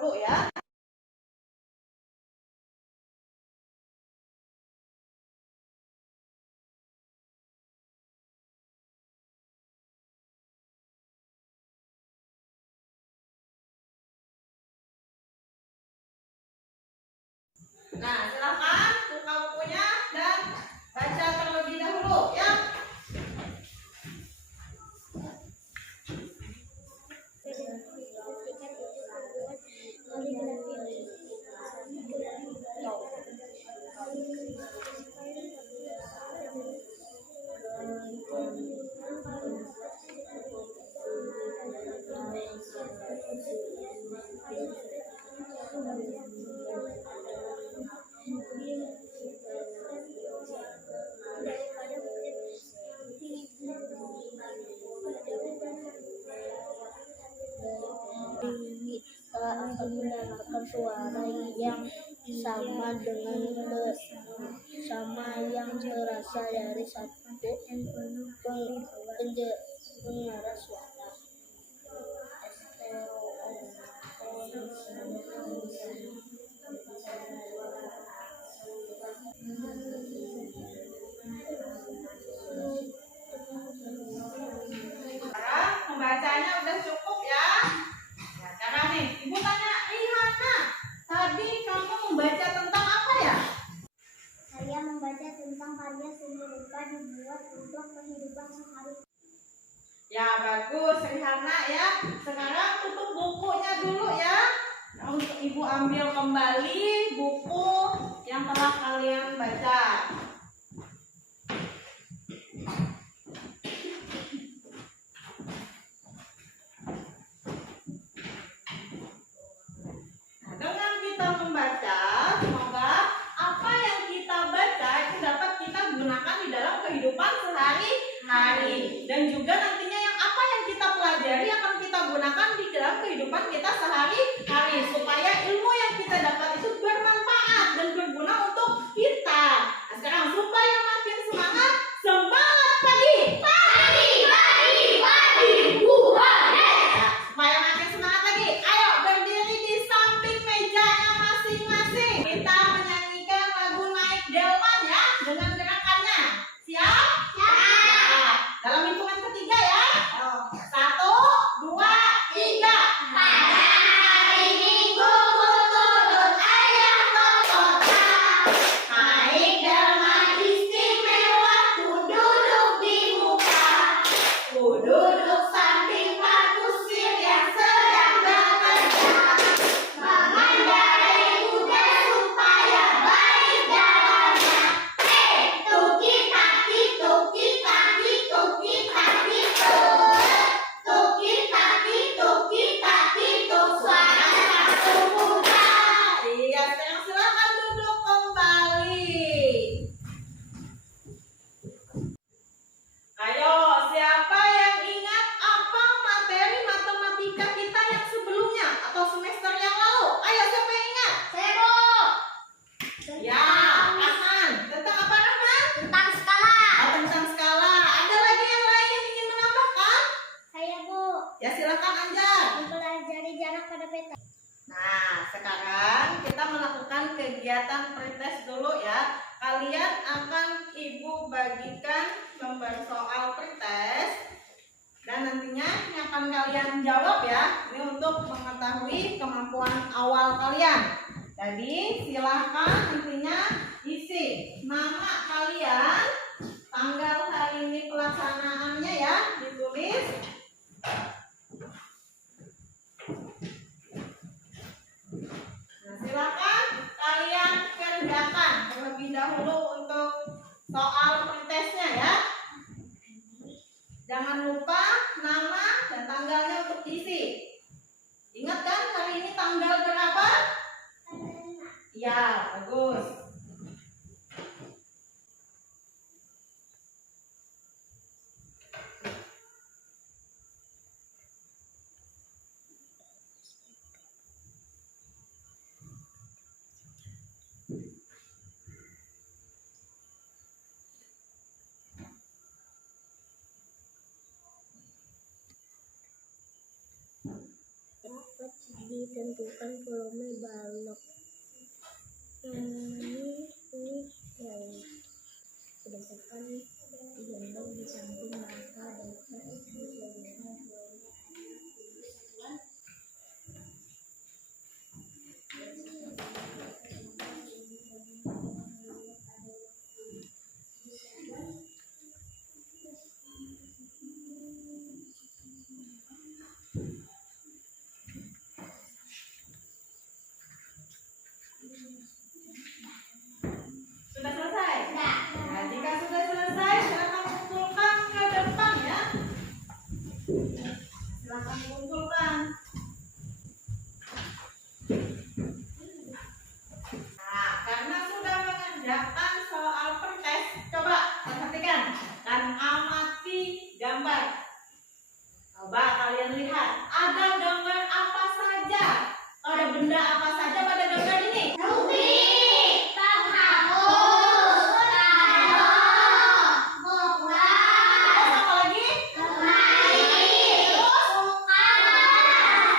dahulu ya. Nah, silakan buka bukunya dan baca terlebih dahulu ya. Akan mendengarkan suara yang sama dengan sama yang berasal dari satu pengeras suara. Membacanya udah cukup ya. Nah, sekarang nih, Ibu tanya Rihana, tadi kamu membaca tentang apa ya? Saya membaca tentang karya seni rupa dibuat untuk kehidupan sehari. Ya bagus Rihana ya. Sekarang tutup bukunya dulu ya. Nah, untuk Ibu ambil kembali buku yang telah kalian baca. Dengan kita membaca, semoga apa yang kita baca itu dapat kita gunakan di dalam kehidupan sehari-hari. Dan juga nantinya yang apa yang kita pelajari akan kita gunakan di dalam kehidupan kita sehari-hari. Supaya ilmu yang kita dapat itu bermanfaat dan berguna untuk kita. Nah, sekarang supaya makin semangat, semangat pagi! Pagi, pagi, pagi, supaya makin semangat lagi, ayo berdiri di samping mejanya masing-masing. Kita menyanyikan lagu Naik Delman ya, dengan gerakannya. Siap? Siap. Dalam hitungan ketiga ya. 1, 2, 3. Pada hari Minggu turun ayam ke kota. Naik delman istimewa, ku duduk di muka. Ku duduk samping Pak Kusir yang sedang bekerja. Mengendarai kuda supaya baik jalannya. Tuki taki, tuki taki, tuki taki, tuki taki, tuki taki, tuk suara satu kuda. Iya, sekarang silakan duduk kembali. Ayo, siapa yang ingat apa materi matematika kita yang sebelumnya atau semester yang lalu? Ayo, siapa yang ingat? Saya, Bu. Ya, Rahman. Tentang apa, Rahman? Tentang skala. Oh, tentang skala. Ada lagi yang lain yang ingin menambahkan? Saya, Bu, Ya, silakan Anjar. mempelajari jarak pada peta. Nah, sekarang kita melakukan kegiatan pretest dulu ya. Kalian akan Ibu bagikan lembar soal pretest dan nantinya ini akan kalian jawab ya. Ini untuk mengetahui kemampuan awal kalian. Jadi silahkan nantinya isi nama kalian, tanggal hari ini pelaksanaannya ya, ditulis. Nah, silakan kalian kerjakan terlebih dahulu untuk soal pretestnya ya. Jangan lupa nama dan tanggalnya untuk diisi. Ingat kan hari ini tanggal berapa? Ya, bagus. Dapat ditentukan menunjukkan volume balok. Ini yang berdasarkan gambar di samping maka dapat digunakan volume satuan. Sudah selesai? Sudah. Nah, jika sudah selesai, silakan kumpulkan ke depan ya. Silakan kumpulkan. Nah, karena sudah mengerjakan soal pertes, coba perhatikan dan amati gambar. Coba kalian lihat, ada gambar apa saja? Ada benda apa saja pada gambar ini? Terus apa lagi?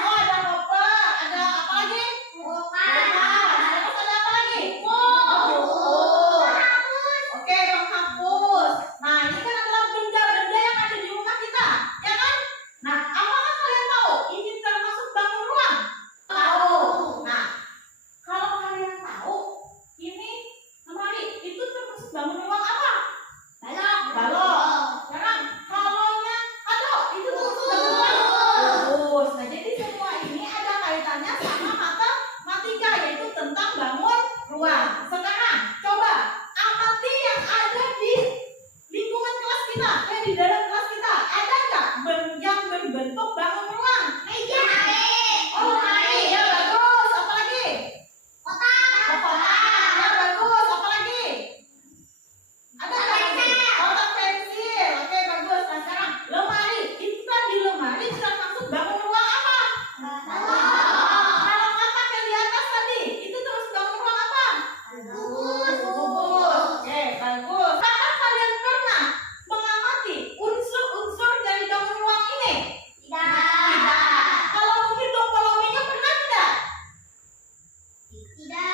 Oh, ada koper, ada apa lagi? Terus ada apa lagi? Oh, oke, penghapus. Nah, ini kan adalah benda-benda yang ada di rumah kita, ya kan? Nah, apakah kalian tahu ini termasuk bangun ruang? Tahu. Nah, kalau kalian tahu ini lemari itu termasuk bangun ruang apa? Balok. Ya kan? Kalaunya ada, itu termasuk bangun ruang kubus. Nah, jadi semua ini ada kaitannya sama matematika, yaitu tentang bangun ruang. Sekarang coba amati yang ada di lingkungan kelas kita, di dalam kelas kita. Ada nggak yang berbentuk bangun ruang? Oh, lemari. Ya, bagus. Apa lagi? Oh, kotak. Ya, bagus. Apa lagi? Ada nggak? Kotak pensil. Oke, bagus. Nah, sekarang lemari. Itu kan di lemari termasuk bangun ruang apa? Kalau kotak yang di atas tadi, itu terus bangun ruang apa? Kubus. Oke, bagus. Apakah kalian pernah mengamati unsur-unsur dari bangun ruang ini? Tidak. Kalau menghitung volumenya pernah tidak? Tidak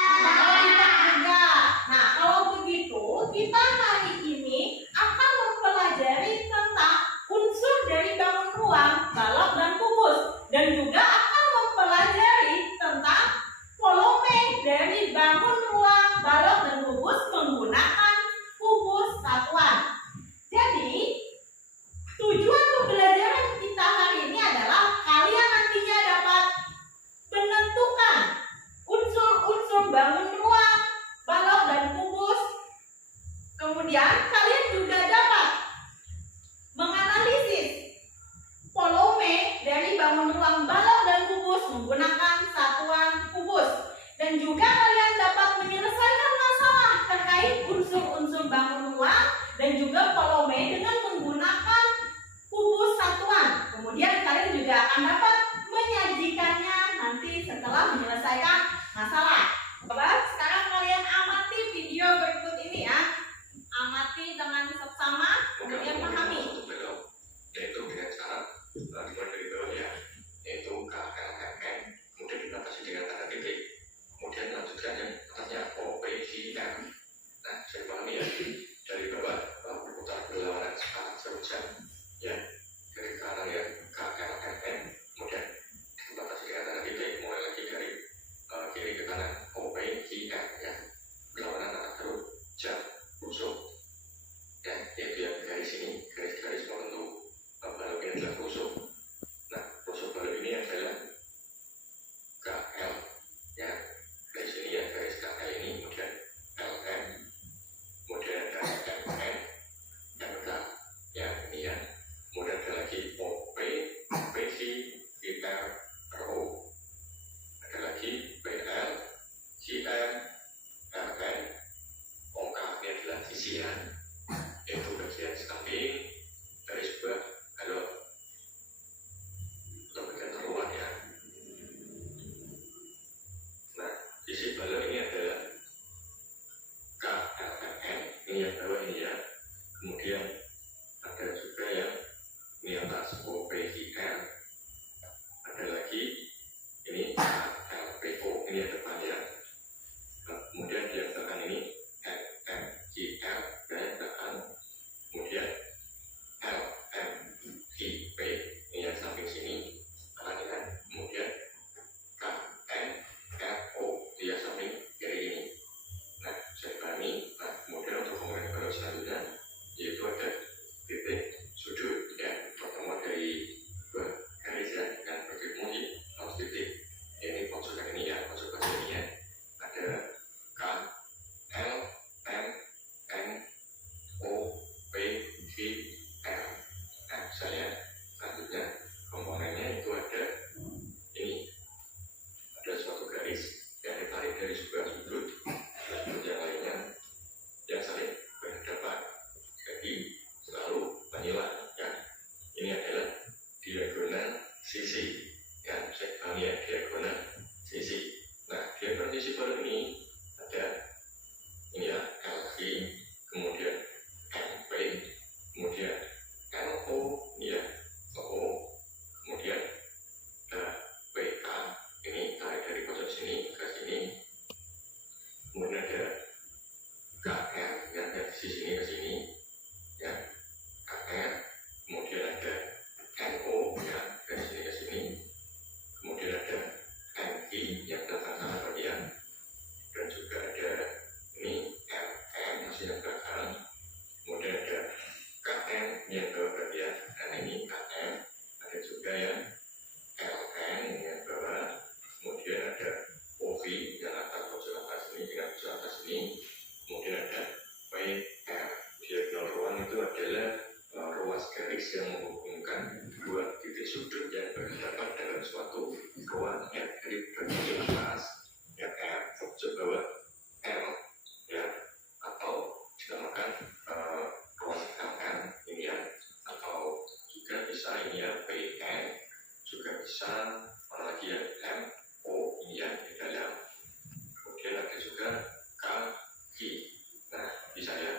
juga. Nah, kalau begitu, kita hari ini akan mempelajari tentang unsur dari bangun ruang, balok, dan kubus. Dan juga akan mempelajari tentang volume dari bangun ruang, balok, dan kubus menggunakan kubus satuan. Jadi, tujuan pembelajaran kita hari ini adalah kalian nantinya dapat menentukan unsur-unsur bangun ruang, balok, dan kubus. Kemudian kalian juga dapat menganalisis volume dari bangun ruang, balok, dan kubus menggunakan satuan kubus. Dan juga kalian dapat menyelesaikan masalah terkait unsur-unsur bangun ruang dan juga volume dengan menggunakan kubus satuan. Kemudian kalian juga akan dapat menyajikannya nanti setelah menyelesaikan masalah. Coba sekarang kalian amati video berikut ini ya. Amati dengan seksama, kemudian pahami. Yaitu dengan cara dimulai dari bawahnya, yaitu KLMN, kemudian dibatasi dengan tanda titik, kemudian lanjutkannya atasnya OPJM. Nah, saya pahami ya, dari bawah berputar berlawanan sekarang seterusnya, ya dari kanan ya KLMN, kemudian dibatasi dengan tanda titik, mulai lagi dari kiri ke kanan OPJM, ya berlawanan antara huruf jam rusuk, ya yaitu yang garis ini, garis-garis membentuk balok ini adalah rusuk. Nah, rusuk balok ini adalah KL, ya garis ini ya, garis KL ini, kemudian LM, kemudian ada MN, MK, ya ini ya, kemudian ada lagi OP, PC, IR, RO, ada lagi PL, CM, RN, OK, ini adalah sisian, yaitu bagian samping dari sebuah balok. menemukan dua titik sudut yang terdapat dalam suatu ruang yang berdiri atas ya R sudut bawah L ya, atau dinamakan ruang LM ini ya, atau juga bisa ini ya PN, juga bisa lagi ya MO ini ya di dalam. Kemudian ada juga kaki. Nah, bisa ya.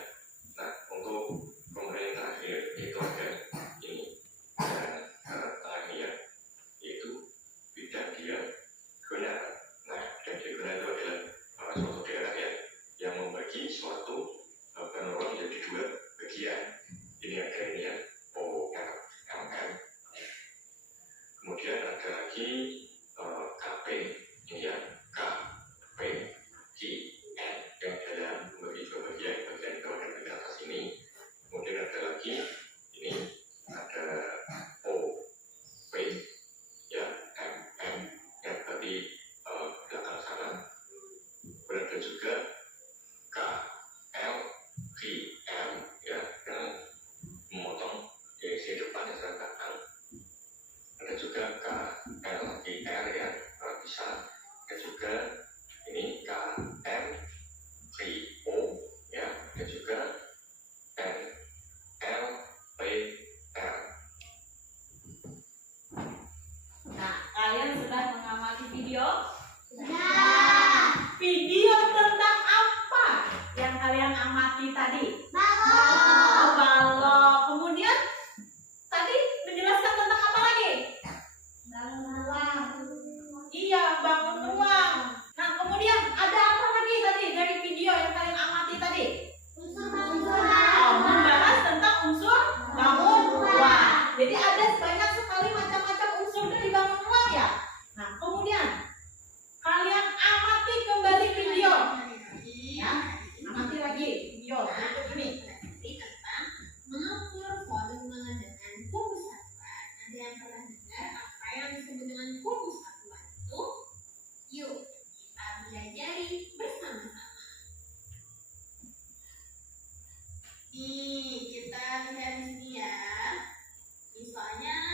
Nah, untuk kemudian yang terakhir itu ada ini dan tengah ini ya, yaitu bidang diagonal. Nah, bidang diagonal itu adalah suatu daerah ya yang membagi suatu ruang menjadi dua bagian. Ini ada ini ya, OLM. Kemudian ada lagi KP ini ya, KP N yang dalam membagi dua bagian bawah dan bagian atas ini. Kemudian ada lagi ini ada OP ya, MM yang tadi belakang sana. Berada juga KLVM ya, yang memotong di depan yang sangat belakang. Ada juga KLIR ya, bisa. Ada juga ini KMVO ya, ada juga NLPR. Nah, kalian sudah mengamati video? Sudah. Video tentang apa yang kalian amati tadi? Balon. Balok. Kemudian tadi menjelaskan tentang apa lagi? Iya, bangun ruang. Nah, kemudian ada apa lagi tadi dari video yang kalian amati tadi? Membahas tentang unsur bangun ruang. Jadi ada banyak sekali macam-macam unsur dari bangun ruang ya. Nah, kemudian kalian amati kembali video. Ya, amati lagi video berikut ini. Tentang mengukur volume dengan kubus satuan. Ada yang pernah dengar apa yang disebut dengan kubus satuan itu? Yuk, kita pelajari bersama-sama. Nih, kita lihat di sini ya. Misalnya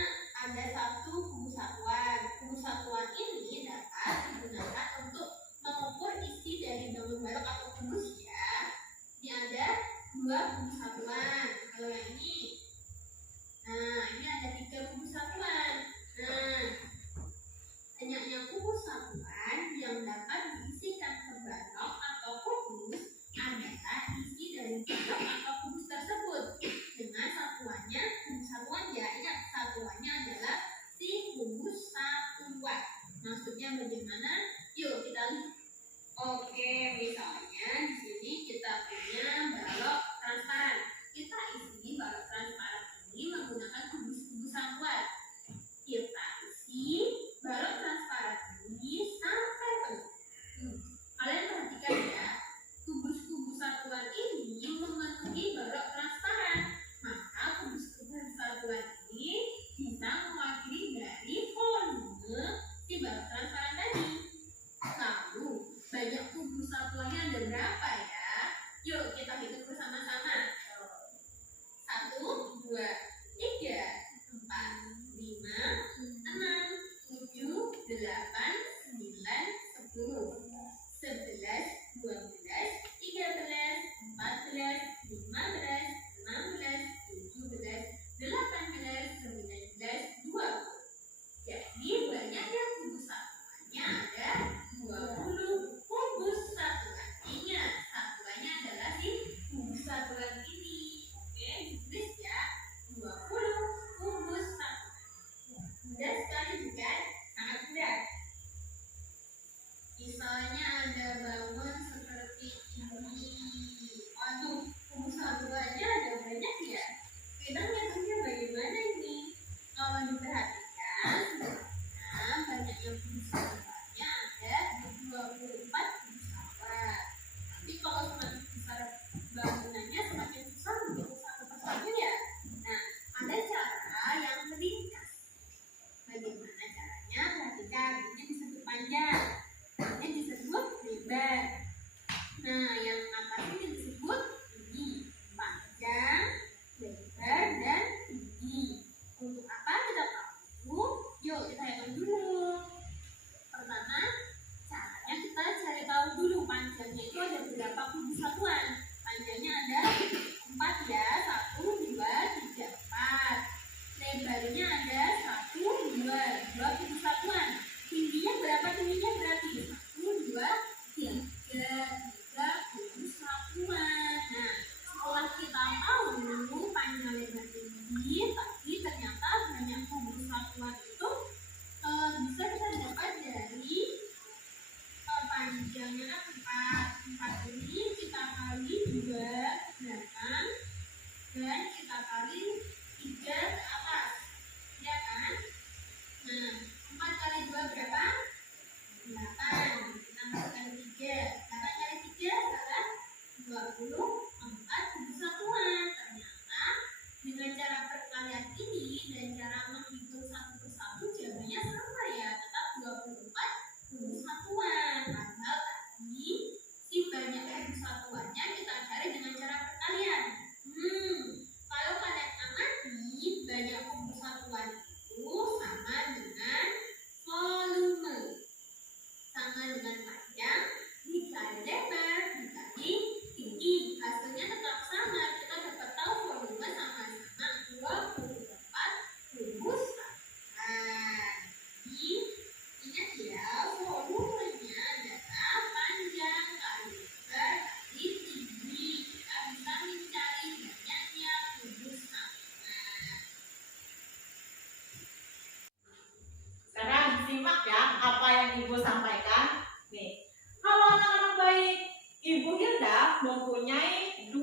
yang Ibu sampaikan. Nih, kalau anak-anak baik, Ibu Hilda mempunyai 2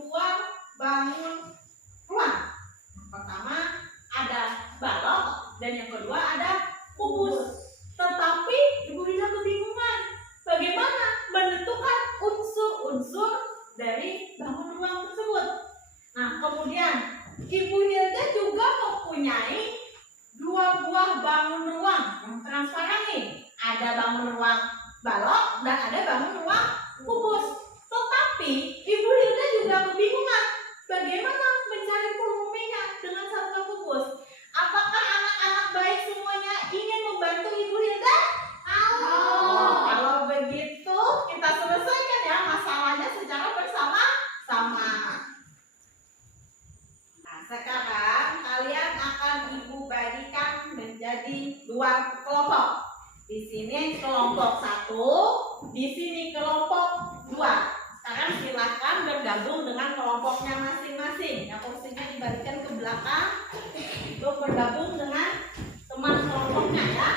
bangun ruang. Yang pertama ada balok dan yang kedua ada kubus. Tetapi Ibu Hilda kebingungan bagaimana menentukan unsur-unsur dari bangun ruang tersebut. Nah, kemudian Ibu Hilda juga mempunyai 2 buah bangun ruang yang transparan nih. Ada bangun ruang balok dan ada bangun ruang kubus. Tetapi Ibu Hilda juga kebingungan bagaimana mencari volumenya dengan satu kubus. Apakah anak-anak baik semuanya ingin membantu Ibu Hilda? Kalau begitu kita selesaikan ya masalahnya secara bersama-sama. Nah, sekarang kalian akan Ibu bagikan menjadi 2 kelompok. Di sini kelompok 1, di sini kelompok 2. Sekarang silakan bergabung dengan kelompoknya masing-masing. Yang kursinya dibalikan ke belakang untuk bergabung dengan teman kelompoknya ya.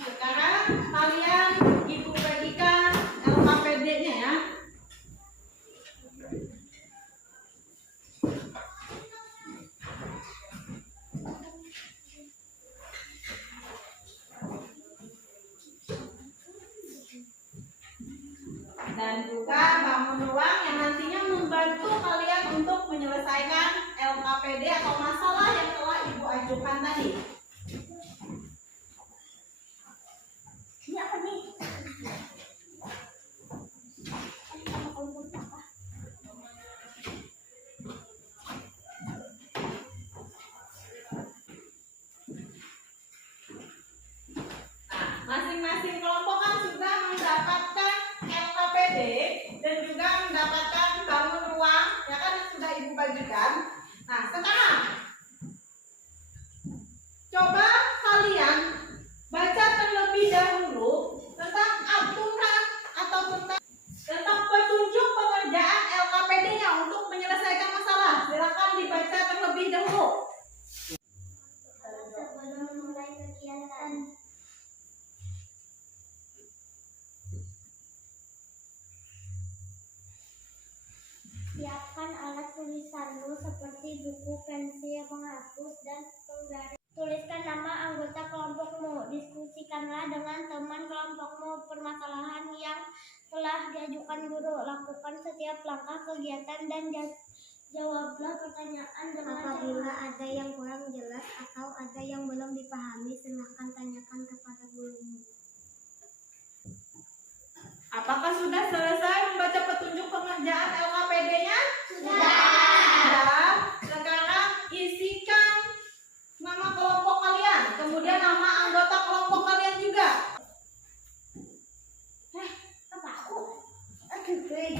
Sekarang kalian Ibu bagikan LKPD-nya ya. Dan juga bangun ruang yang nantinya membantu kalian untuk menyelesaikan LKPD atau masalah yang telah Ibu ajukan tadi. Ini apa nih? Nah, masing-masing kelompok kan sudah mendapatkan LKPD dan juga mendapatkan bangun ruang, ya kan yang sudah Ibu bagikan. Nah, sekarang coba kalian baca terlebih dahulu tentang aturan atau tentang petunjuk pengerjaan LKPD-nya untuk menyelesaikan masalah. Silakan dibaca terlebih dahulu. Sebelum memulai kegiatan, siapkan alat tulisanmu seperti buku, pensil, penghapus, dan penggaris. Tuliskan nama anggota kelompokmu. Diskusikanlah dengan teman kelompokmu permasalahan yang telah diajukan guru. Lakukan setiap langkah kegiatan dan jawablah pertanyaan dengan apabila ada yang kurang jelas atau ada yang belum dipahami, silakan tanyakan kepada gurumu. Apakah sudah selesai membaca petunjuk pengerjaan LKPD-nya? Sudah. Sudah. Sekarang isikan nama kelompok kalian, kemudian nama anggota kelompok kalian juga. Apa aku? Aduh, baik.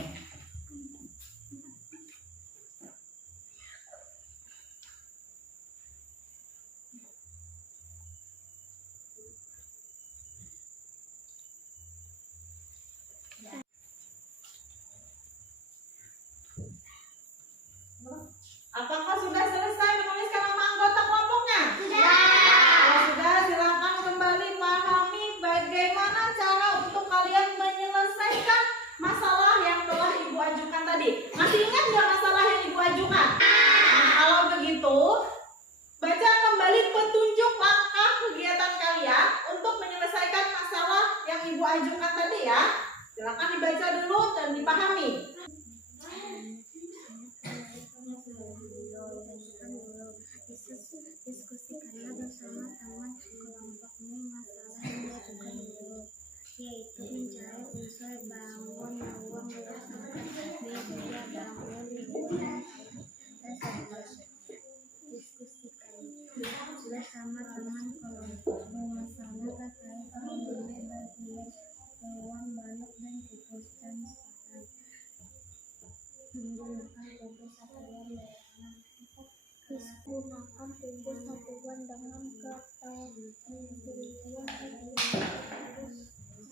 Apakah sudah selesai menuliskan nama anggota kelompoknya? Sudah. Kalau sudah, silakan kembali pahami bagaimana cara untuk kalian menyelesaikan masalah yang telah Ibu ajukan tadi. Masih ingat nggak masalah yang Ibu ajukan? Nah, kalau begitu, baca kembali petunjuk langkah kegiatan kalian untuk menyelesaikan masalah yang Ibu ajukan tadi ya. Silakan dibaca dulu dan dipahami. Diskusikanlah bersama teman kelompokmu masalah yang diajukan guru, yaitu mencari unsur bangun ruang berdasarkan media bangun lingkungan dan seterusnya. Diskusikan bersama teman kelompokmu masalah terkait volume bagian ruang balok dan kubus transparan. Menggunakan kubus satuan berdasarkan Gunakan buku satuan dengan ketentuan.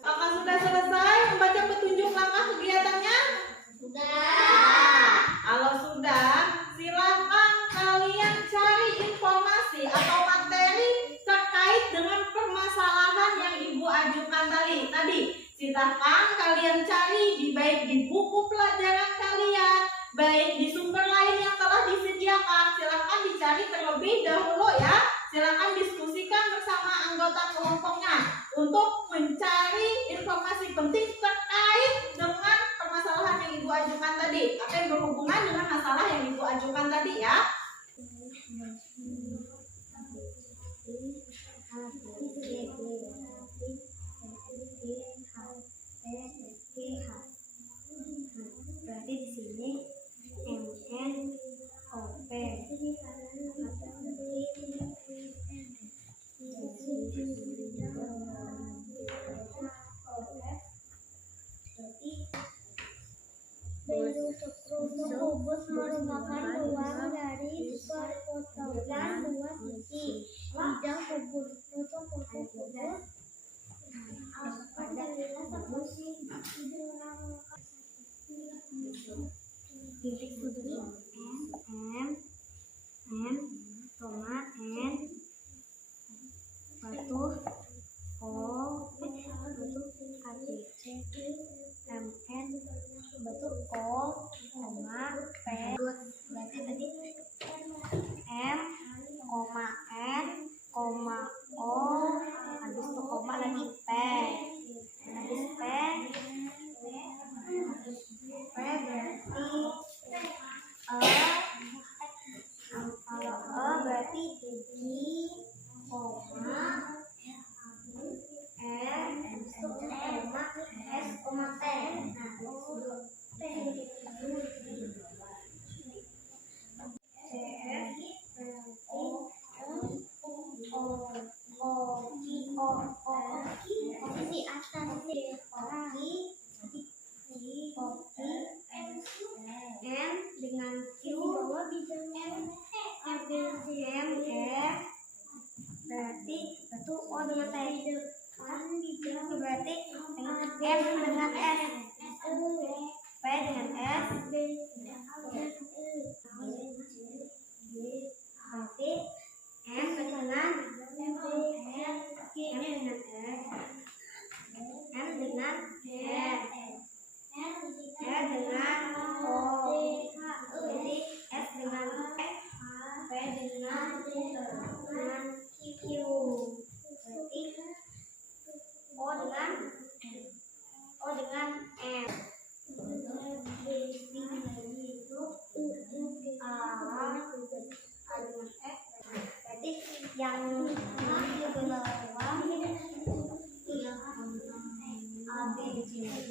Apakah sudah selesai membaca petunjuk langkah kegiatannya? Sudah. Kalau sudah, silakan kalian cari informasi atau materi terkait dengan permasalahan yang Ibu ajukan tadi. Silakan kalian cari baik di buku pelajaran kalian, baik di sumber lain yang telah disediakan. Silakan dicari terlebih dahulu ya. Silakan diskusikan bersama anggota kelompoknya untuk mencari informasi penting terkait dengan permasalahan yang Ibu ajukan tadi, atau yang berhubungan dengan masalah yang Ibu ajukan tadi ya. Berarti di sini MNOP. Kubus merupakan ruang dari perpotongan dua sisi. Bidang kubus untuk kubus titik sudut M, koma N, batu O, batu ABC, MN, batu O, koma P. Berarti tadi M, koma N, koma O, habis itu koma lagi P. Habis P berarti berarti I, koma R, koma S, koma T. Posisi atas M dengan Q, M, berarti batu O dengan T. Berarti M dengan S, P dengan S, berarti M dengan M dengan S, R dengan O, jadi S dengan P, P dengan Q, berarti O dengan M. Berarti yang di bawah A B C D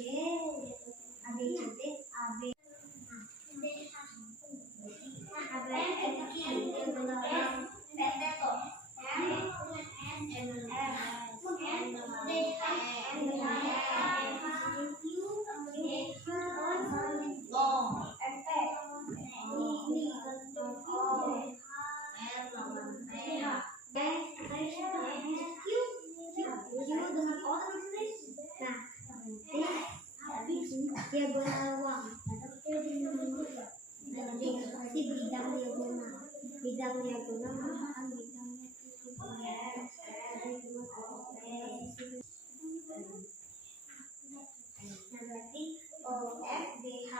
diagonal bidang diagonal merupakan bidang berarti OFDH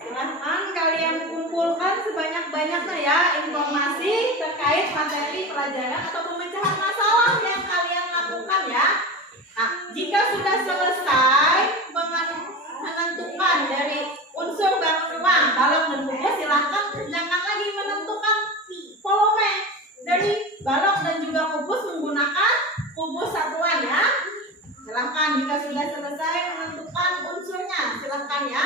Silahkan kalian kumpulkan sebanyak-banyaknya ya informasi terkait materi pelajaran atau pemecahan masalah yang kalian lakukan ya. Nah, jika sudah selesai menentukan dari unsur bangun ruang, balok dan kubus, silahkan jangan lagi menentukan volume dari balok dan juga kubus menggunakan kubus satuan ya. Silahkan jika sudah selesai menentukan unsurnya, silahkan ya.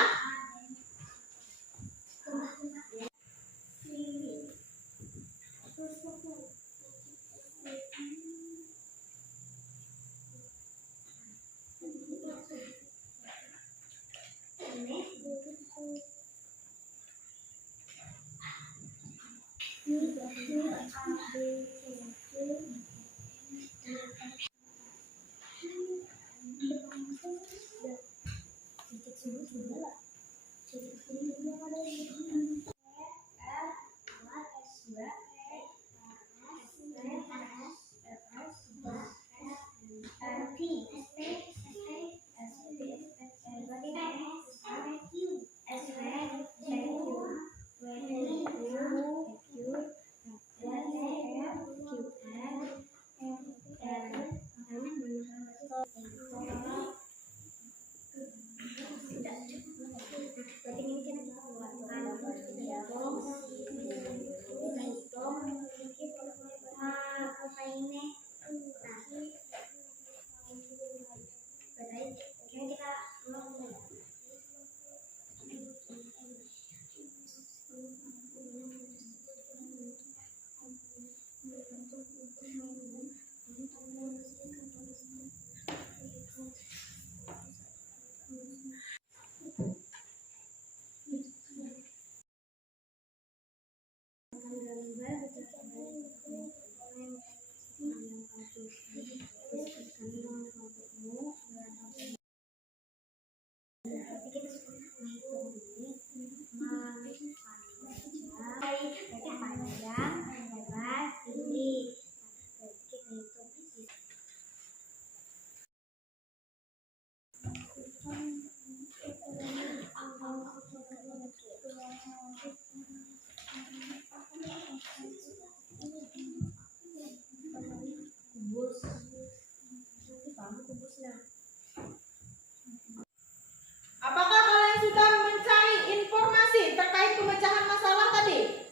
Apakah kalian sudah mencari informasi terkait pemecahan masalah tadi?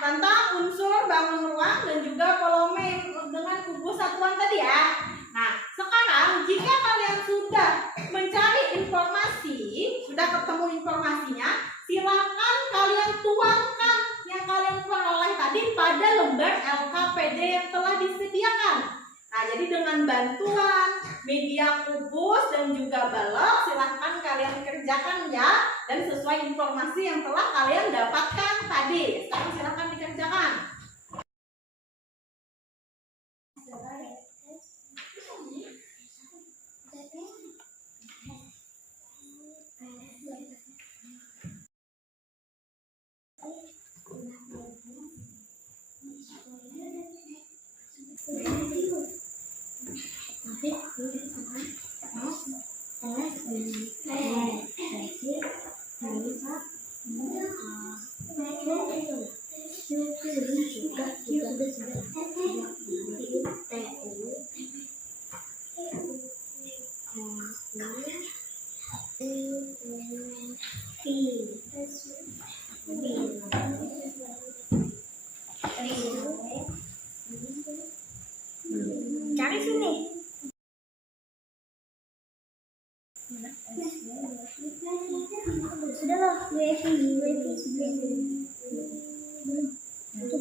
Tentang unsur bangun ruang dan juga volume dengan kubus satuan tadi ya. Nah, sekarang jika kalian sudah mencari informasi, sudah ketemu informasinya, silakan kalian tuangkan yang kalian peroleh tadi pada lembar LKPD yang telah disediakan. Nah, jadi dengan bantuan media kubus dan juga balok, silahkan kalian kerjakan ya, dan sesuai informasi yang telah kalian dapatkan tadi. Sekarang silahkan dikerjakan. Cari sini. Sudahlah, wifi sudah. Itu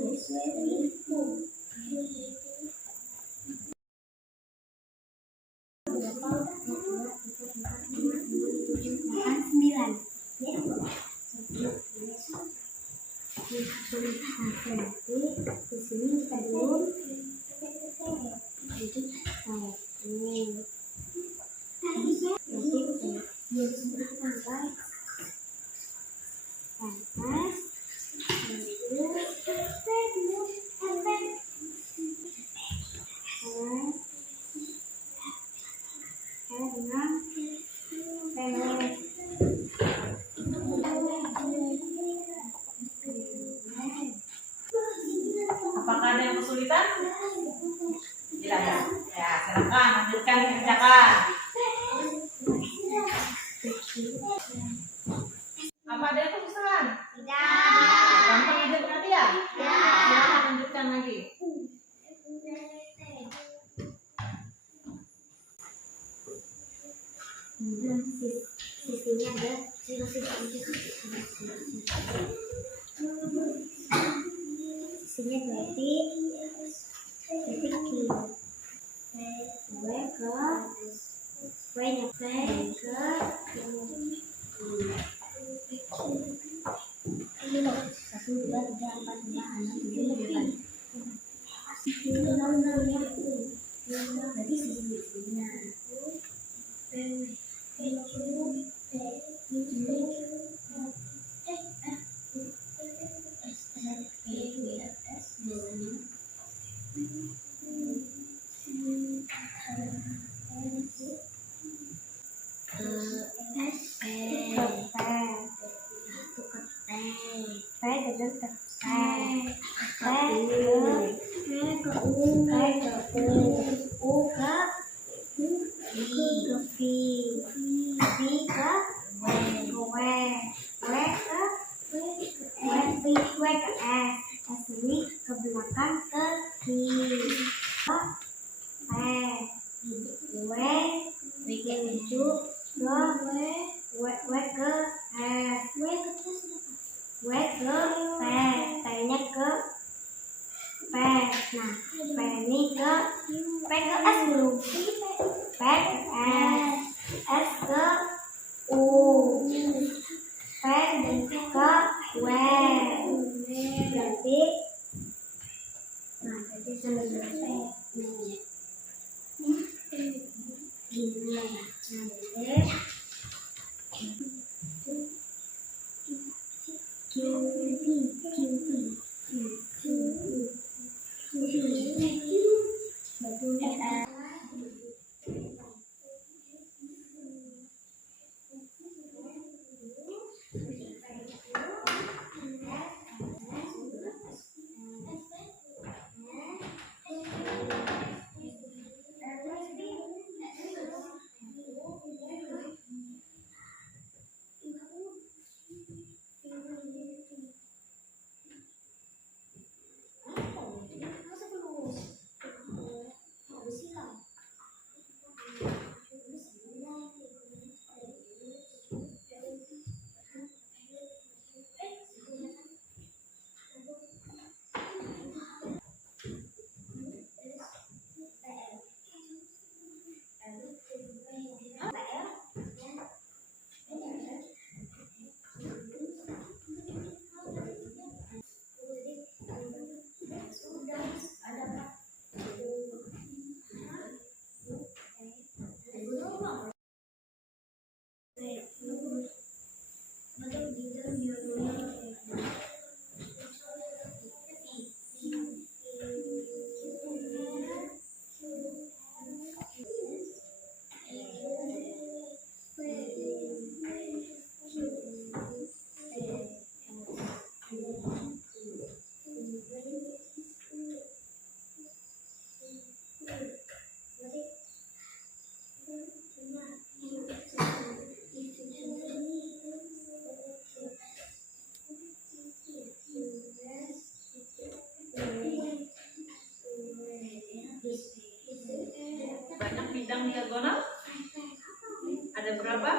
sembilan. Berarti di sini kita dulu itu satu. Apakah ada yang kesulitan? Tidak ada. Ya, silakan lanjutkan dikerjakan. Apa ada yang kesusahan? Gampang aja berarti ya? Silakan lanjutkan lagi. Sisinya ada sisinya berarti titik Q. W ke W-nya P ke ini loh 1, 2, 3, 4, 5, 6, 7, 8. Berarti sisinya ke belakang ke kiri, menuju ke F, W ke P, P-nya ke P. Nah, P ini ke P ke S dulu. P ke S, S ke U, P ke W. Berarti selesai. berapa?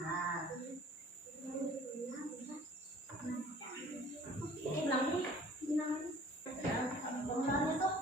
Nah, penggunaannya tuh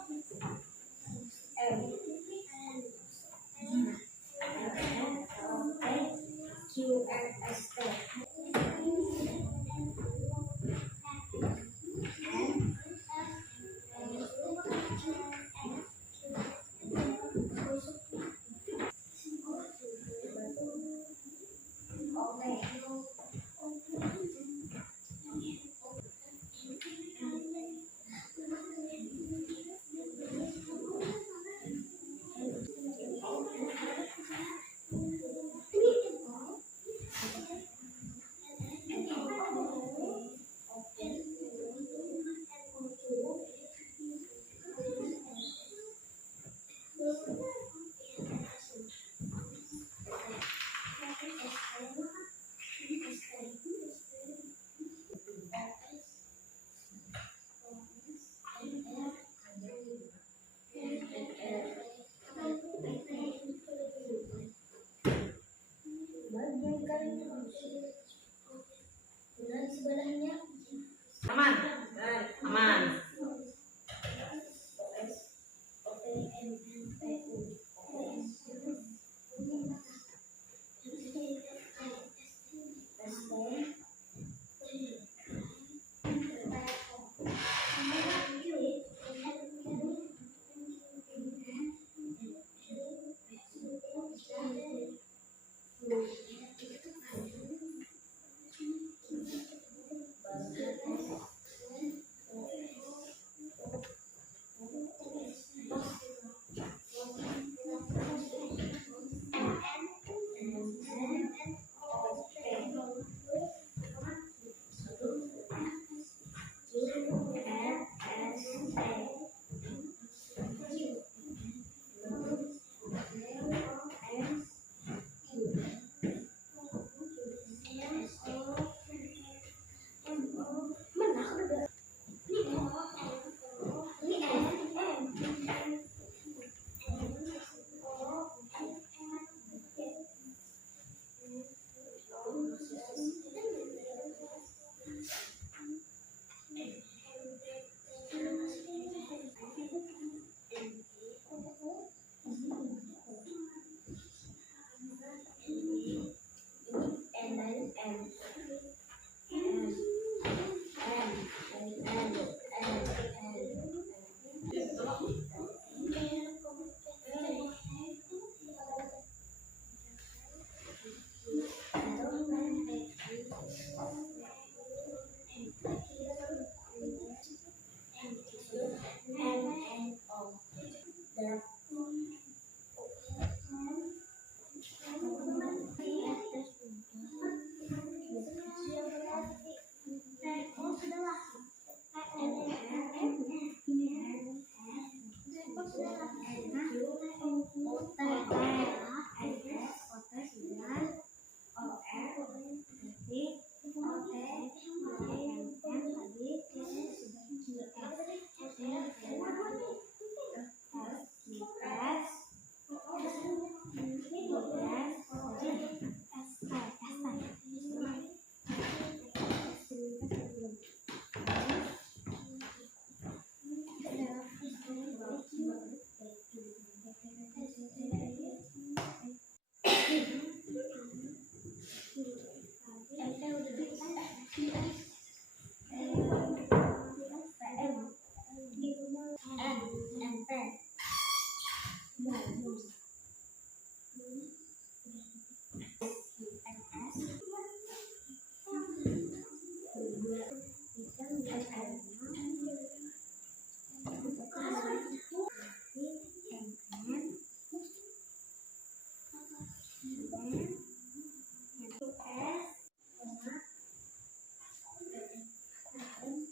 aman, aman.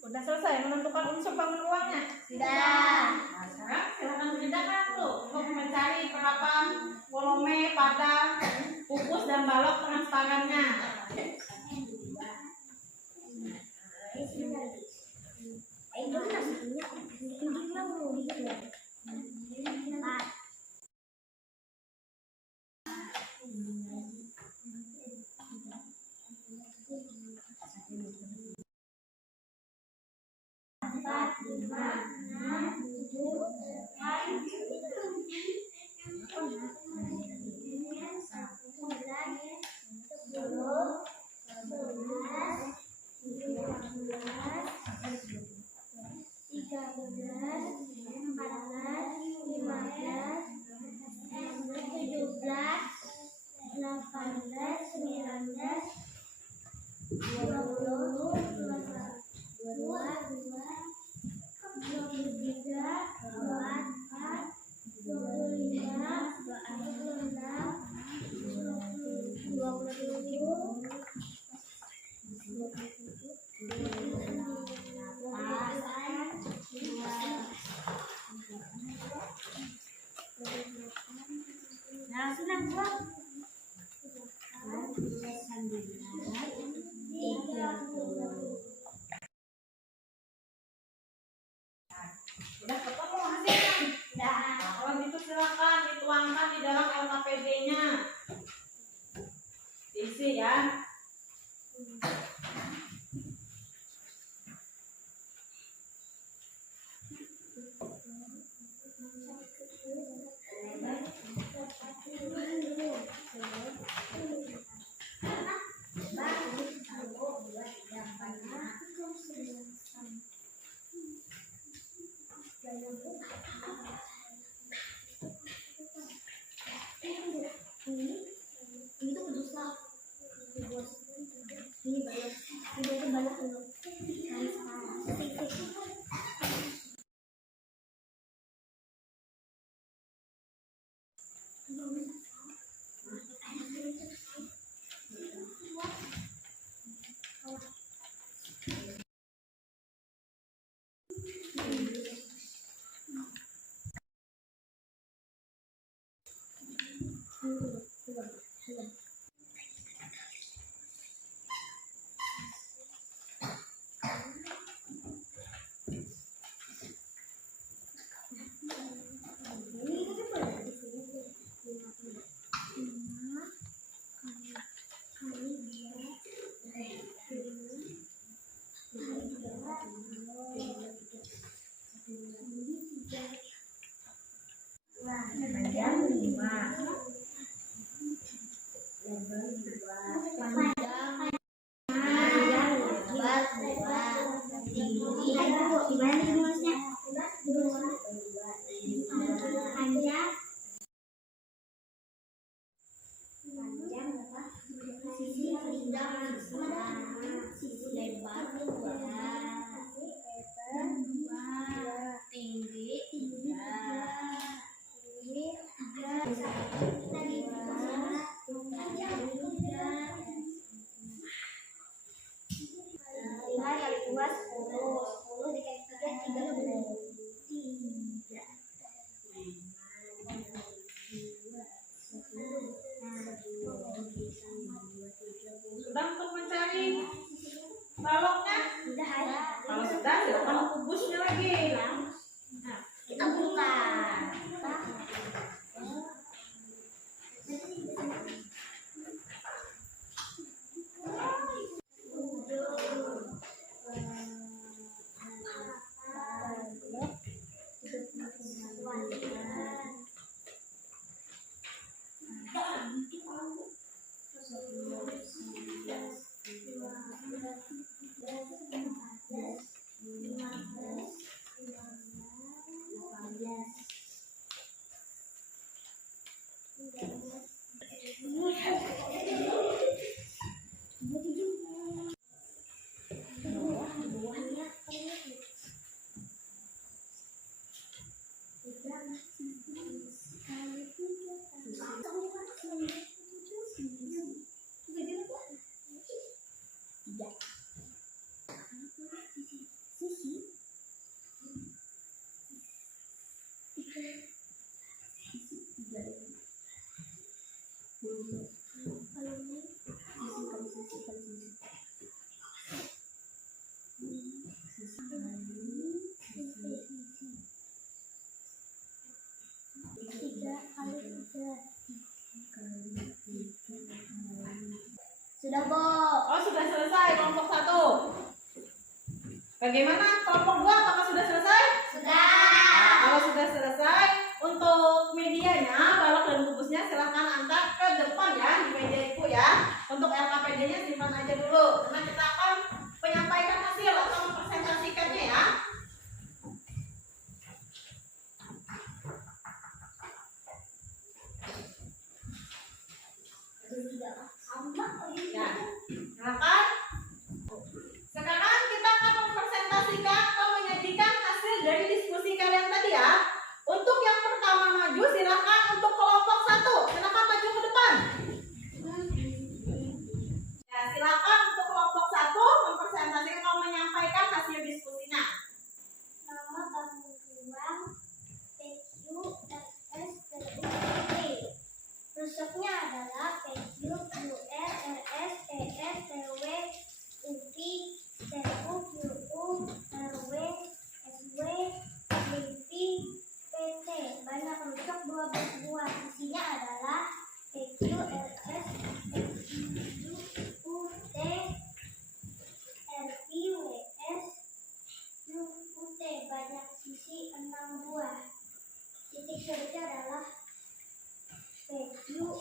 Udah selesai menentukan unsur bangun ruangnya? Sudah. Nah, sekarang silakan kerjakan tuh untuk mencari berapa volume pada pupus dan balok transparannya. Udah ketemu hasilnya? Udah. Nah, kalau gitu silakan dituangkan di dalam LKPD-nya. Diisi ya. Ini tuh pedes lah. Ini banyak. Ini tuh banyak dulu. Panjang 5. Lebar 2. Panjang lebar 2. Tinggi gimana nih nulisnya? Panjang apa? Sisi panjang sisi lebar 2. Tinggi 3. Sudah untuk mencari baloknya? Kalau sudah, silakan kubusnya lagi. Nah, kita buka. Sudah, Bu. Oh, sudah selesai kelompok 1. Bagaimana kelompok 2? Apakah sudah selesai? Sudah. Nah, kalau sudah selesai, untuk medianya, balok dan kubusnya silahkan angkat ke depan ya, di meja ibu ya. Untuk LKPD-nya simpan aja dulu, karena kita akan menyampaikan hasil atau mempresentasikannya ya. Ya, silakan. Sekarang kita akan mempresentasikan atau menyajikan hasil dari diskusi kalian tadi ya. Untuk yang pertama maju, silakan untuk kelompok 1. Silakan maju ke depan. Ya, silakan untuk kelompok Berarti adalah PQRSTUV.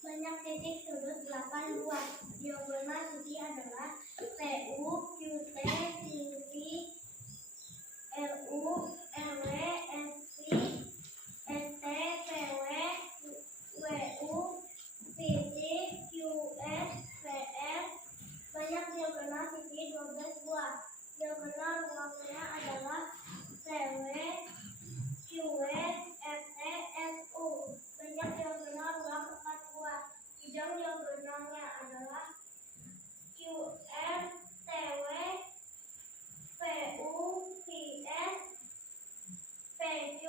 Banyak titik sudut 82. Diagonal sisi adalah PU, QT, CV, LU, LW, SC, ST, PW, WU, VC, QS, PR. Banyak diagonal sisi 12 buah. Diagonal ruangnya adalah CW, QS, FT, SU. Banyak diagonal ruang 4 buah. Bidang diagonalnya adalah QR, TW, PU, PS, PQ,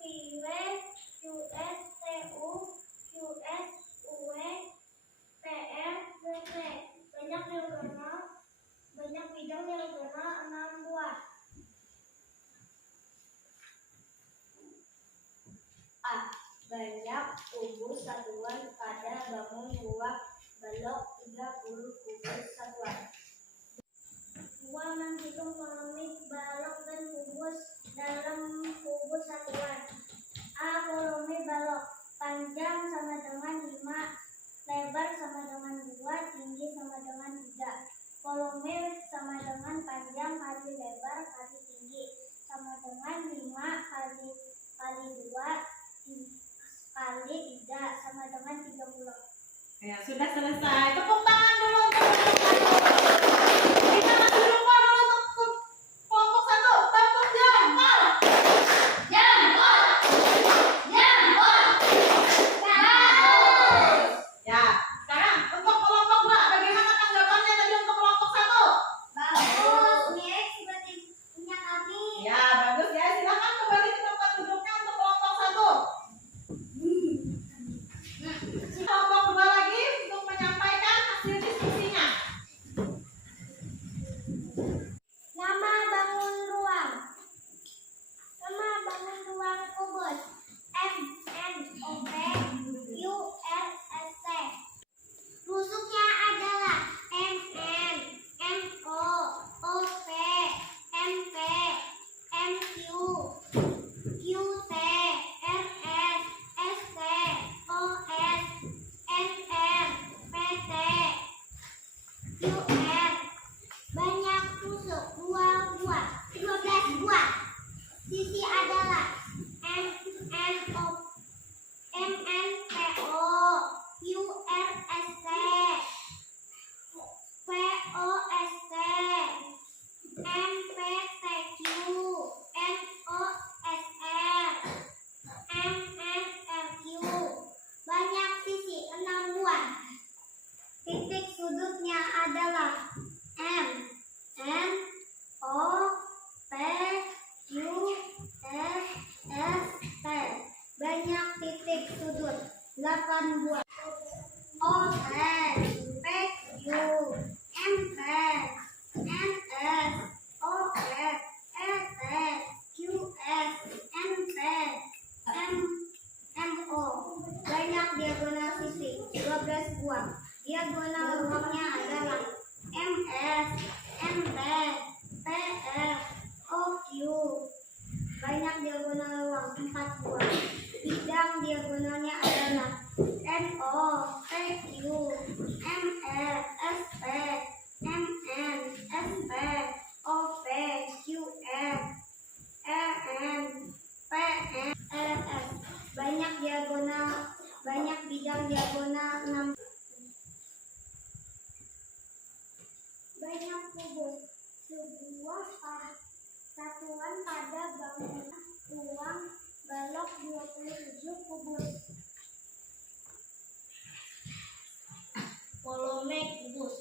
PW, QS, TU, QS, UW, PR, PC. Banyak bidang diagonal 6 buah. A. Banyak kubus satuan pada bangun 2 balok 30 kubus satuan. 2. Menghitung polemik balok dan kubus dalam kubus satuan. A. Polemik balok panjang sama dengan 5, lebar sama dengan 2, tinggi sama dengan 3. Polemik sama dengan panjang kali lebar kali tinggi sama dengan 5 kali 2 kali 3 sama dengan 30. Ya, sudah selesai. Tepuk tangan dulu untuk kita masih lupa dulu untuk kelompok 1. Tepuk jempol. Jempol. Jempol. Bagus. Ya, sekarang untuk kelompok 2, bagaimana tanggapannya tadi untuk kelompok 1? Bagus, mirip seperti punya kami. Ya, bagus ya. Silakan kembali ke tempat duduknya untuk kelompok 1. Kelompok 2 lagi untuk menyampaikan hasil diskusinya. Nama bangun ruang. Nama bangun ruang kubus. MNOP URST. Rusuknya adalah MN, MO, OP, MP, MQ, QT, RS, ST, OS, NR, PT, QR. Banyak tusuk 12 buah. Sisi adalah MNO, MNPO, URST, POST, MPTQ, NOSR, MNRQ. Banyak sisi 6 buah. Titik sudutnya adalah M, N, O, P, Q, S, S, T. Banyak titik sudut 8 buah. O, P, P, Q, M, P, N, S, O, F, E, T, Q, S, M, P, M, M, O. Banyak diagonal sisi 12 buah. Diagonal ruangnya adalah MS, MT, PR, OQ. Banyak diagonal ruang 4 buah. Bidang diagonalnya adalah NO, PQ, MR, SP, MN, SP, OP, QR, EN, PN, RS. Banyak bidang diagonal 6. Banyak kubus. Sebuah satuan pada bangunan ruang balok 27 kubus. Volume kubus.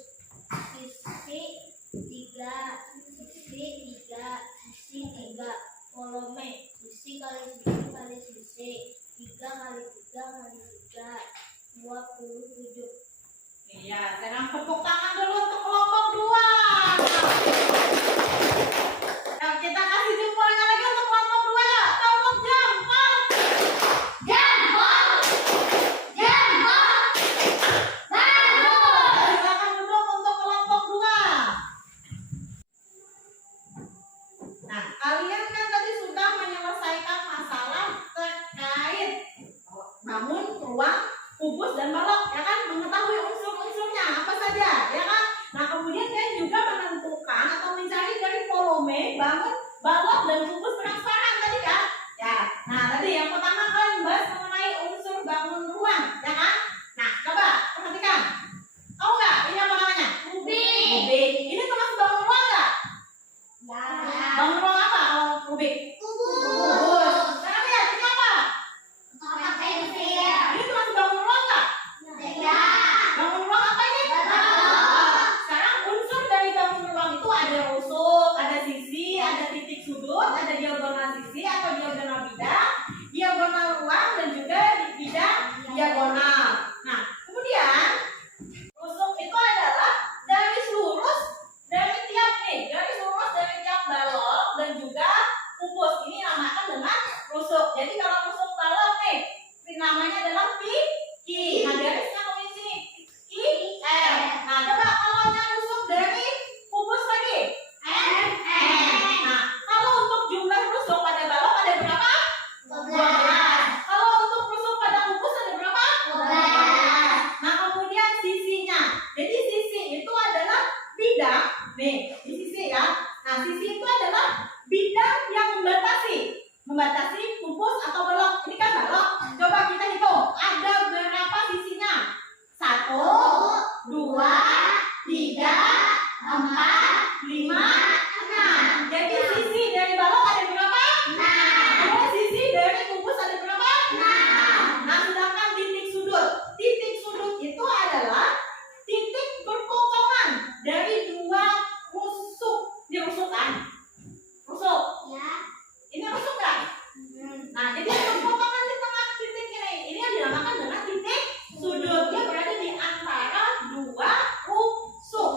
Sisi 3, sisi 3. Volume sisi kali sisi kali sisi 3 kali 3 kali 3 27. Iya, sekarang tepuk tangan dulu untuk kelompok 2. Nah, kita kasih jempolnya lagi untuk kelompok 2. Tepuk jempol. Jempol. Jempol. Bagus. Silakan duduk untuk kelompok 2. kubus dan balok, ya kan? Mengetahui unsur-unsurnya apa saja, ya kan? Nah, kemudian kalian juga menentukan atau mencari dari volume, bangun, balok, dan kubus transparan tadi kan? Ya. Nah, tadi yang pertama kalian bahas mengenai unsur bangun ruang, ya kan? Nah, coba perhatikan. Tahu nggak ini apa namanya? Kubik. Kubik. Ini termasuk bangun ruang nggak? Ya. Bangun ruang apa kalau kubik? Kubus. Sekarang lihat ini apa? Kotak pensil. Ini termasuk bangun ruang nggak? Tidak. Bangun ruang apa ini? Balok. Sekarang unsur dari bangun ruang itu ada rusuk, ada sisi, ada titik sudut, ada diagonal sisi atau diagonal bidang, diagonal ruang dan juga di bidang diagonal. Nah, kemudian rusuk itu adalah garis lurus dari tiap garis lurus dari tiap balok dan juga kubus. Ini namakan dengan rusuk. Jadi kalau rusuk balok namanya adalah piki. Nah, garisnya kamu di sini I R. Nah, coba kalau yang rusuk dari kubus lagi M. Nah, kalau untuk jumlah rusuk pada balok ada berapa? 12. Kalau untuk rusuk pada kubus ada berapa? 12. Nah, kemudian sisinya. Jadi sisi itu adalah bidang. Nih, di sisi ya. Nah, sisi itu adalah bidang yang membatasi kubus atau balok. Ini kan balok. Coba kita hitung. Ada berapa sisinya? 1, 2, 3, 4, 5, 6. Jadi sisi dari balok ada berapa? 6. Ada sisi dari kubus ada berapa? 6. Nah, sedangkan titik sudut. Titik sudut itu adalah titik berpotongan dari dua rusuk. Ini rusuk kan? Rusuk. Ya. Ini rusuk nggak? Nah, jadi berpotongan di tengah titik ini. Ini yang dinamakan dengan titik sudut. Dia berada di antara dua rusuk.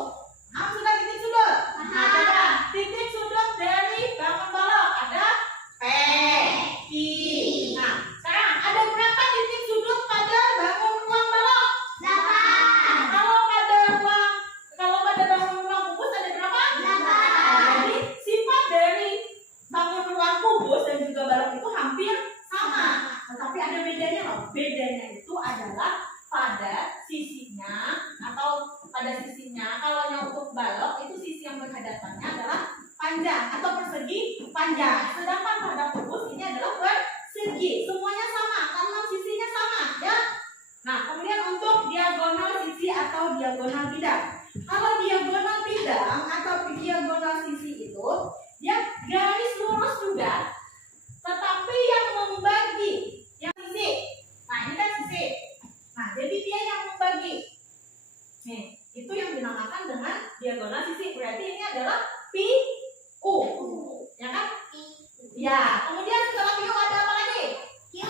Nah, sudah titik sudut. Nah, coba titik sudut dari bangun balok ada P, Q. Nah, sekarang ada berapa titik sudut pada bangun ruang balok? 8. Kalau pada bangun ruang kubus ada berapa? 8. Jadi sifat dari bangun ruang kubus dan juga balok itu hampir sama. Tetapi ada bedanya loh. Bedanya itu adalah pada sisinya atau pada sisinya. Kalau yang untuk balok itu sisi yang berhadapannya adalah panjang atau persegi panjang. Sedangkan pada kubus ini adalah persegi. Semuanya sama karena sisinya sama ya. Nah, kemudian untuk diagonal sisi atau diagonal bidang. Kalau diagonal bidang atau diagonal sisi itu dia garis lurus juga, tetapi yang membagi yang sisi. Nah, ini kan sisi. Nah, jadi dia yang membagi. Nih, itu yang dinamakan dengan diagonal sisi. Berarti ini adalah PU. Ya kan? Ya, kemudian setelah PU ada apa lagi? Ya,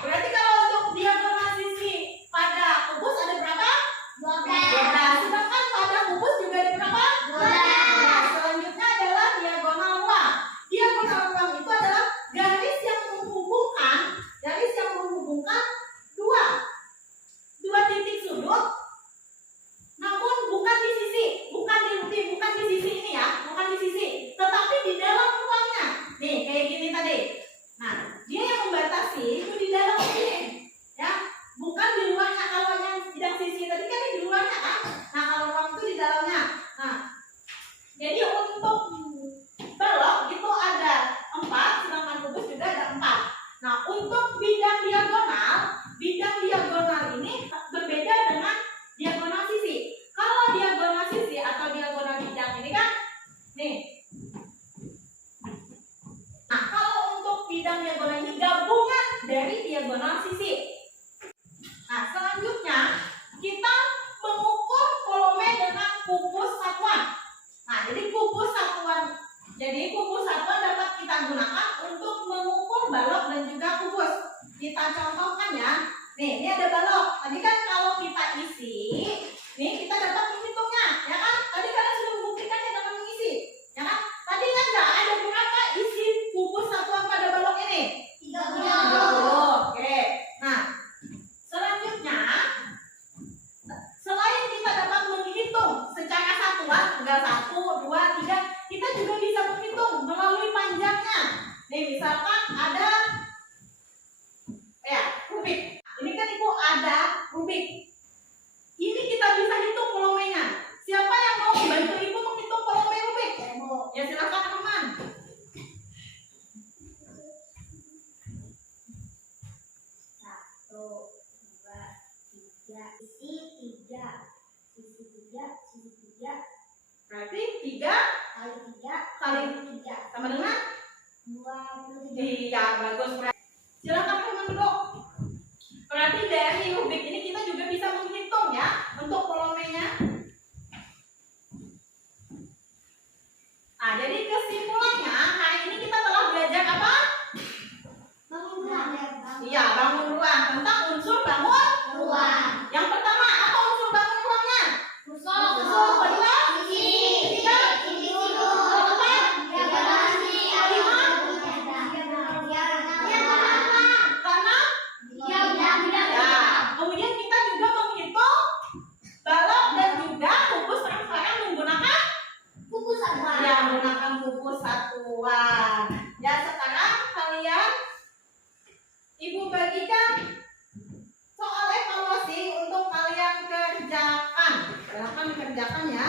berarti kalau untuk diagonal sisi pada kubus ada berapa? 12. Sedangkan pada kubus juga ada berapa? 12. Nah, selanjutnya adalah diagonal ruang. Diagonal ruang itu adalah garis yang menghubungkan dua titik sudut, namun bukan di sisi, bukan di sisi ini ya, bukan di sisi, tetapi di dalam ruangnya. Nih, kayak gini tadi. Nah, dia yang membatasi itu di dalam sini, ya, bukan di luarnya. Kalau yang sisi tadi kan di luarnya kan. Nah, kalau ruang itu di dalamnya. Nah, jadi untuk balok itu ada 4, sedangkan kubus juga ada 4. Nah, untuk bidang diagonal ini berbeda dengan diagonal sisi. Kalau diagonal sisi atau diagonal bidang ini kan, nih. Nah, kalau untuk bidang diagonal ini gabungan dari diagonal sisi. Nah, selanjutnya kita mengukur volume dengan kubus satuan. Nah, jadi kubus satuan dapat kita gunakan untuk mengukur balok dan juga kubus. Kita contohkan ya. Nih, ini ada balok. Tadi kan kalau kita isi, nih kita dapat menghitungnya, ya kan? Tadi kalian sudah membuktikannya dengan mengisi, ya kan? Tadi kan nggak ada berapa isi kubus satuan pada balok ini? 30. Oke. Nah, selanjutnya selain kita dapat menghitung secara satuan, tinggal 1, 2, 3, kita juga bisa menghitung melalui panjangnya. Nih, misalkan ada kubik. Ini kan sisi 3, sisi 3, sisi 3 Berarti 3 kali 3 kali 3 sama dengan 23. iya, bagus. Silakan teman duduk. Berarti dari rubik ini kita juga bisa menghitung ya untuk volumenya. Nah, jadi kesimpulannya hari ini kita telah belajar apa? Iya, bangun ruang, tentang unsur bangun Ruang. Yang pertama, apa unsur bangun ruangnya? Unsur Kedua, sisi ketiga, keempat, karena ya, kemudian kita juga menghitung balok dan juga kubus transparan menggunakan ya, menggunakan kubus satuan. Ya, sekarang kalian Ibu bagikan soal evaluasi untuk kalian kerjakan. Silahkan kerjakan ya.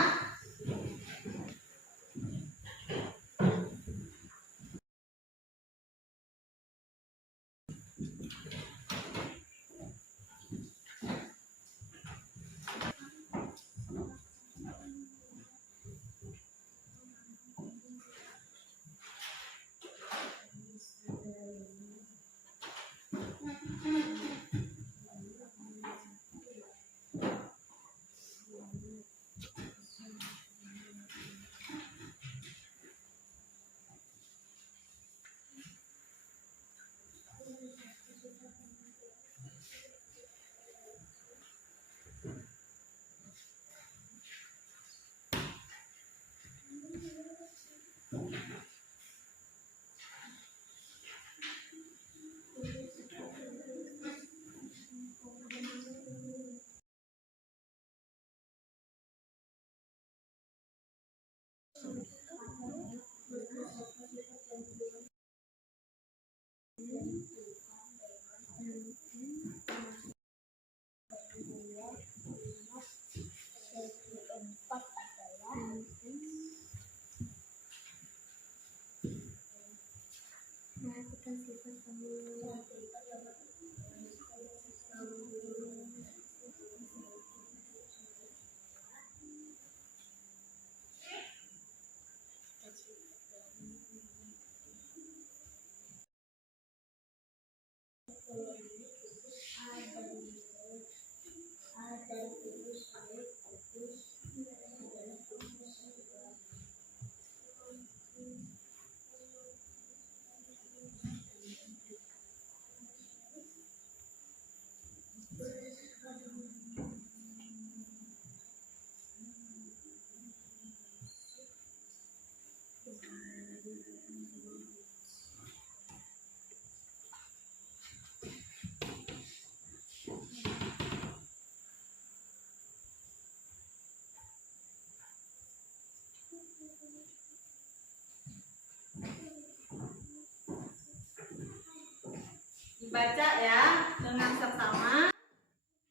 Dibaca ya dengan seksama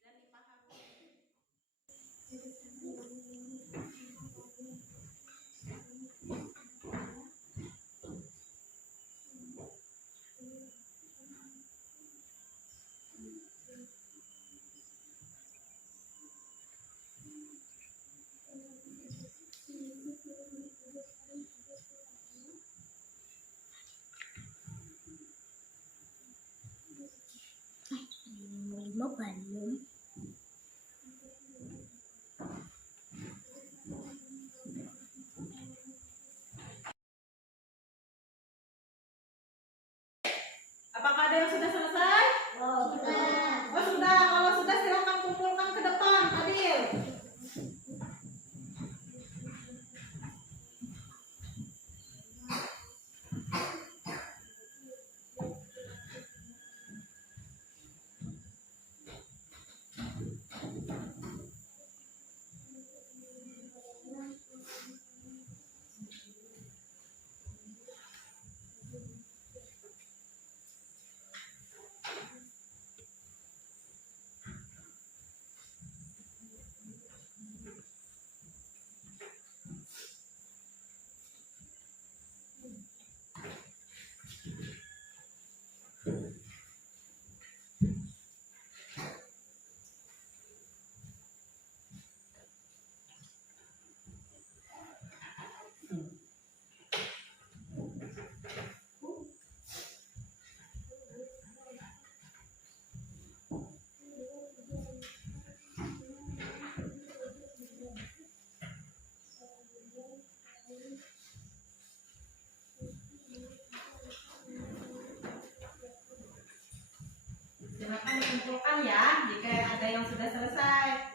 dan dipahami. Belum. Apakah ada yang sudah selesai? Oh, sudah. Kalau sudah silakan kumpulkan ke depan, Adil. teman-teman ya jika ada yang sudah selesai.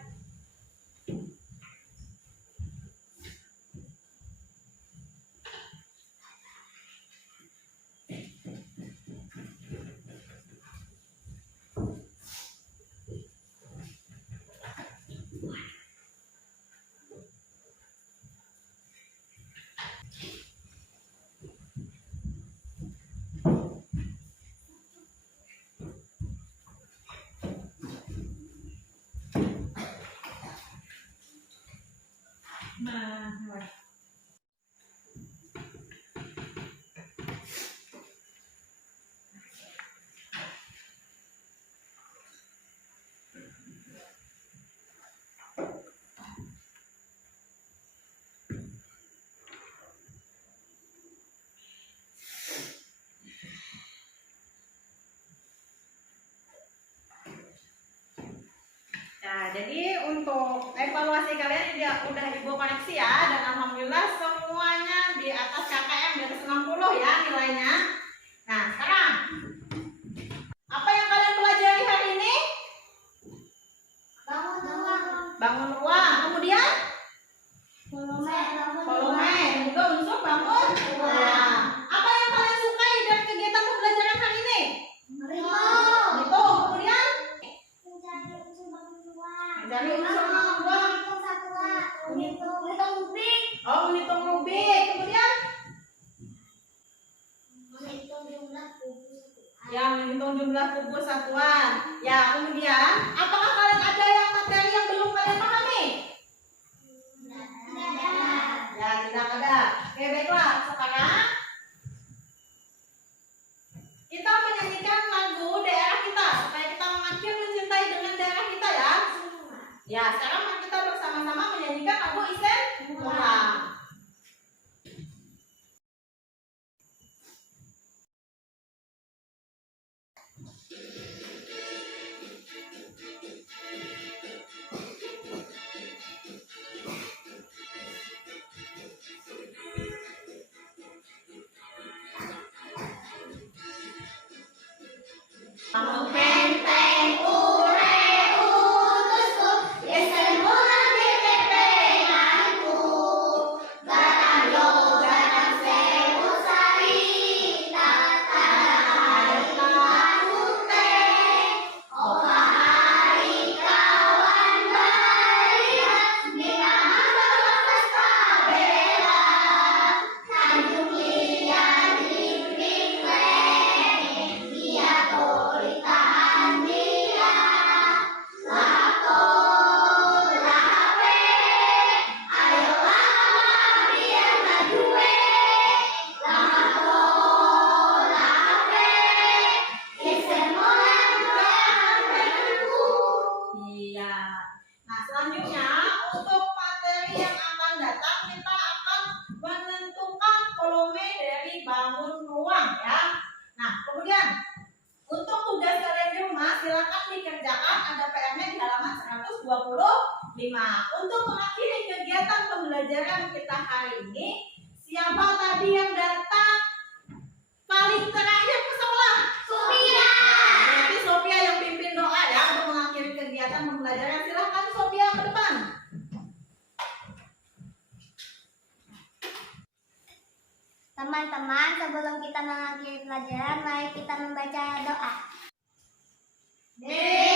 Nah, nah, jadi untuk evaluasi kalian udah Ibu koreksi ya, dan alhamdulillah semuanya di atas KKM di atas 60 ya nilainya. Nah, sekarang apa yang kalian pelajari hari ini? Bangun ruang. Kemudian volume dan juga unsur bangun ruang. Apa yang kalian sukai dari kegiatan pembelajaran hari ini? Menghitung. Kemudian mencari unsur bangun ruang. Oh, menghitung rubik. Kemudian ya, menghitung jumlah kubus satuan. Ya, kemudian apakah kalian ada yang materi yang belum kalian pahami? Ya, tidak ada. Oke, baiklah. Sekarang kita menyanyikan lagu daerah kita supaya kita makin mencintai dengan daerah kita ya. Ya, sekarang mari kita bersama-sama menyanyikan lagu Isen Pulang. Penteng ure utusku, Isen Pulang di tepenganku. Gatan yo, gatan sewu sarita, tanah air kanute. Oh hari kawan baria, minamana pesta bela. Tanjung lian ribring lene, dia tahan dia. Lako lawe, ayo lama biar najue. Lako lawe, Isen Pulang tepenganku. Iya. Nah, selanjutnya untuk materi yang akan datang kita akan menentukan volume dari bangun ruang ya. Nah, kemudian untuk tugas kalian di rumah silakan dikerjakan, ada PR-nya di halaman 125. Untuk mengakhiri kegiatan pembelajaran kita hari ini, siapa tadi yang datang paling terakhir ke sekolah? Sophia. Berarti Sophia yang pimpin doa ya untuk mengakhiri kegiatan pembelajaran. Silakan Sophia ke depan. Teman-teman, sebelum kita mengakhiri pelajaran, mari kita membaca doa. Amin.